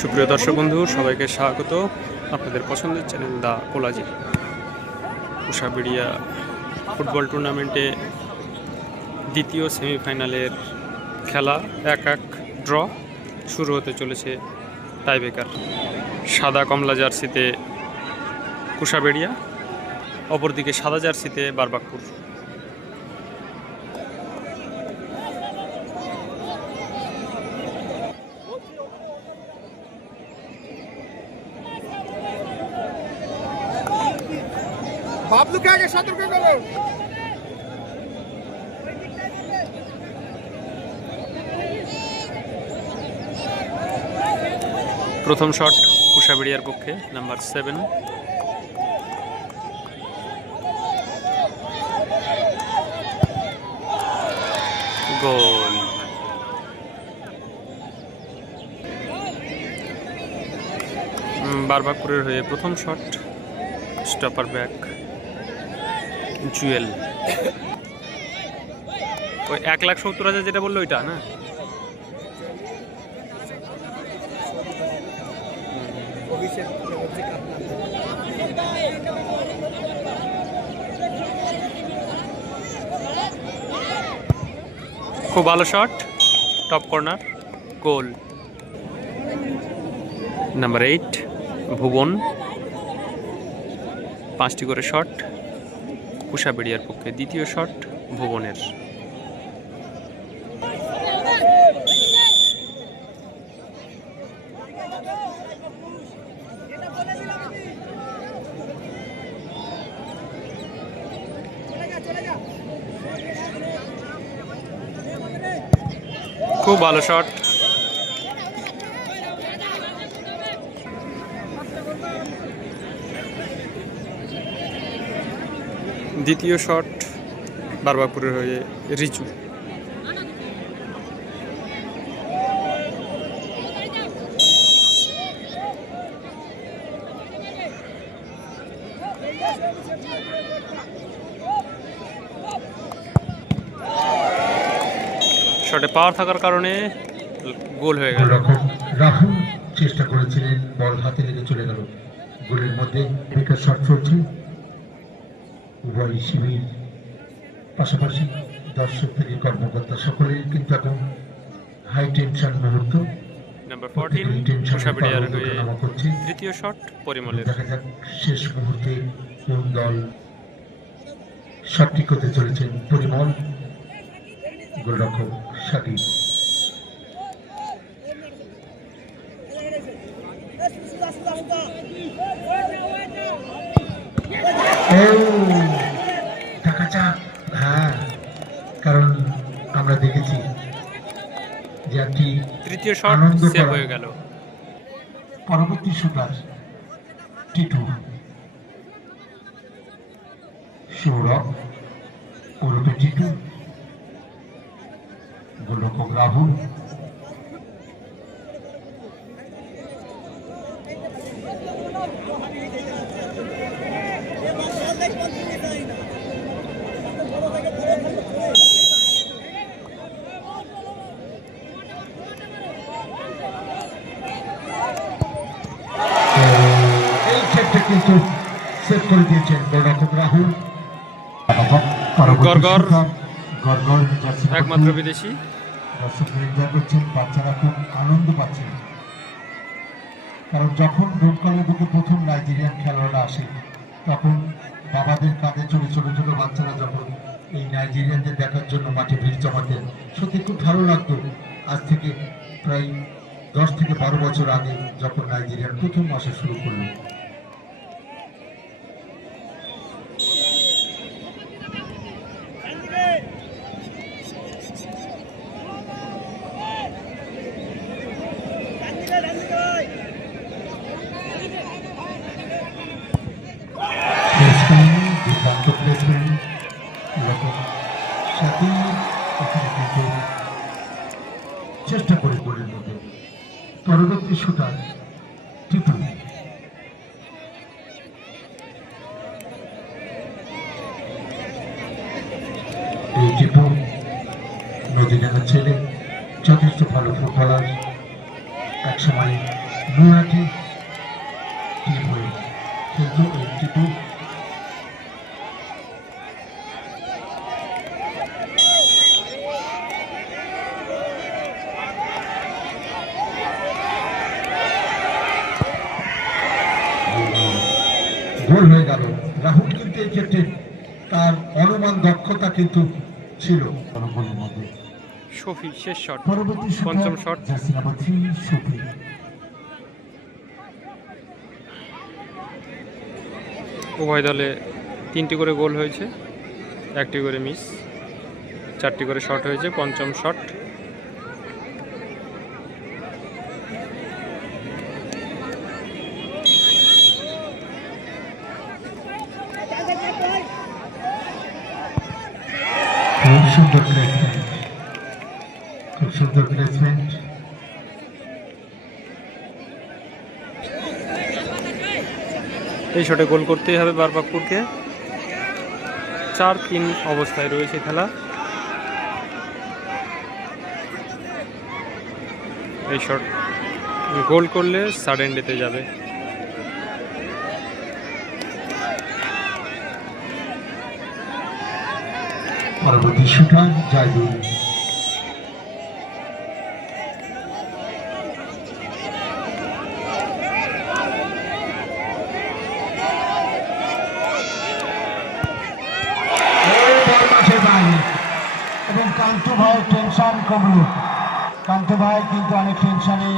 সুপ্রিয় দর্শক বন্ধু, সবাইকে স্বাগত। আপনাদের পছন্দের চ্যানেল দা কোলাজি। উষাবিড়িয়া ফুটবল টুর্নামেন্টে দ্বিতীয় সেমিফাইনালের খেলা এক এক ড্র শুরু হতে চলেছে টাইবেকার সাদা কমলা জার্সিতে কুষাবেড়িয়া অপরদিকে সাদা জার্সিতে বারবাকপুর বাবলুকে আগে সতর্ক করো প্রথম শট কুষাবেড়িয়ার পক্ষে, নাম্বার সেভেন। গোল। বারবাকপুরের হয়ে প্রথম শট, স্টপার ব্যাক। জুয়েল ওই এক লাখ সত্তর হাজার যেটা বলল ওইটা, না। খুব ভালো shot top corner goal number eight Bhuvan. পাঁচটি করে শট কুষাবেড়িয়ার পক্ষে দ্বিতীয় শট ভুবনের। খুব ভালো শট। দ্বিতীয় শট বারবাপুরের হয়ে রিচু। শটে পাওয়ার থাকার কারণে গোল হয়ে গেল। রাহুল চেষ্টা করেছিলেন, বল হাতে লেগে চলে গেল। গোলের মধ্যে শট চলছে। উভয় শিবির পাশাপাশি দর্শক থেকে কর্মকর্তা সকলেই কিন্তু এখন হাই টেনশন মুহূর্ত। নাম্বার হয়ে তৃতীয় শট পরিমলের। দেখা যাক শেষ মুহূর্তে কোন দল সঠিক হতে চলেছেন পরিমল গোলরক্ষক সাকিব। ও যে তৃতীয় শট সেভ হয়ে গেল। পরবর্তী শুটার টিটু। সৌরভ ওরফে টিটু। গোলরক্ষক রাহুল। সেভ করে দিয়েছেন গোলরক্ষক রাহুল। গড়গড়। গড়গড় একমাত্র বিদেশি। দর্শকরা এনজয় করছেন বাচ্চারা খুব আনন্দ পাচ্ছেন কারণ যখন রূপকলের বুকে প্রথম নাইজেরিয়ান খেলোয়াড়রা আসে তখন বাবাদের কাঁধে চলে ছোট ছোট বাচ্চারা যখন এই নাইজেরিয়ানদের দেখার জন্য মাঠে ভিড় জমাতেন সত্যি খুব ভালো লাগতো। আজ থেকে প্রায় দশ থেকে বারো বছর আগে যখন নাইজেরিয়ান প্রথম আসা শুরু করল প্লেসমেন্ট দুর্দান্ত প্লেসমেন্ট এরকম সাথে এখানে চেষ্টা করে গোলের মধ্যে। পরবর্তী শুটার টিটু এই টিপু নদীডাঙ্গার ছেলে, যথেষ্ট ভালো ফুটবলার একসময় নৈহাটি টিম হয়ে কিন্তু এইটটি টু গোল হয়ে গেল। রাহুল কিন্তু এই ক্ষেত্রে তার অনুমান দক্ষতা কিন্তু ছিল। গোলের শফি শেষ শট। পঞ্চম শট। জার্সি নাম্বার শফি উভয় দলে তিনটি করে গোল হয়েছে একটি করে মিস চারটি করে শট হয়েছে পঞ্চম শট। সুন্দর প্লেসমেন্ট খুব সুন্দর প্লেসমেন্ট এই শটে গোল করতেই হবে বারবাকপুরকে চার তিন অবস্থায় রয়েছে খেলা। এই শট গোল করলে সাডেন ডেতে যাবে। পরবর্তী শুটার জায়দুল। এবং কান্তু ভাইয়ের টেনশন কমল। কান্তু ভাই কিন্তু অনেক টেনশনে